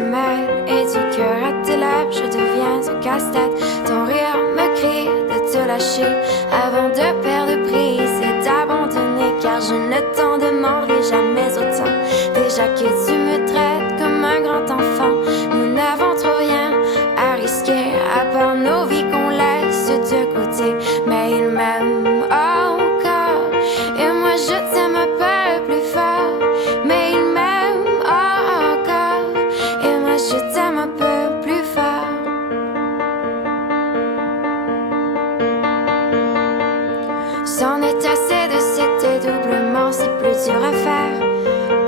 mêles et du cœur à tes lèvres, je deviens un casse-tête. Ton rire me crie de te lâcher avant de perdre prise et d'abandonner, car je ne t'en demanderai jamais autant. Déjà que tu me traites comme un grand enfant, nous n'avons trop rien à risquer à part nos vies qu'on laisse de côté. Mais il m'aime encore et moi je t'aime un peu plus fort. Mais il m'aime encore et moi je t'aime un peu plus fort. C'en est assez de cet dédoublement, c'est plus dur à faire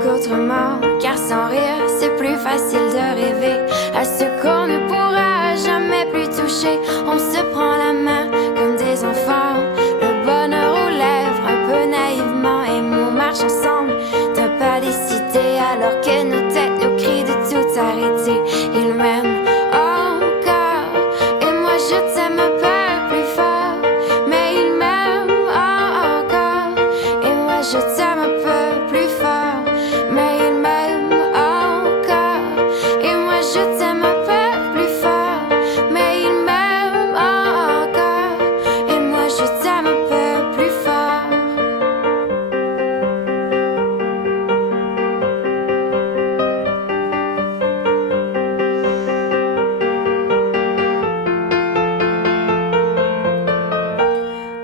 qu'autrement, car sans rire c'est plus facile de rêver à ce qu'on ne pourra jamais plus toucher. On se prend la main comme des enfants, le bonheur aux lèvres un peu naïvement, et on marche ensemble d'un pas décidé alors que nos têtes nous crient de tout arrêter. Il m'aime encore et moi je t'aime un peu plus fort. Mais il m'aime encore et moi je t'aime un peu plus fort. Mais il m'aime encore et moi je t'aime un peu plus fort. Mais il m'aime encore et moi je t'aime un peu plus fort.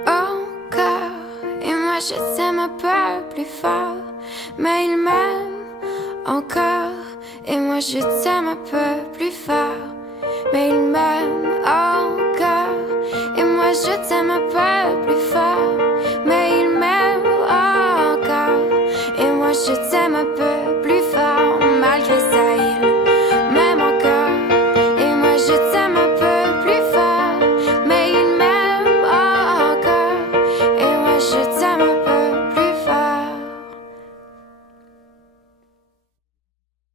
Encore et moi je t'aime un peu plus fort. Mais il m'aime encore et moi je t'aime un peu plus fort. Mais il m'aime encore et moi je t'aime un peu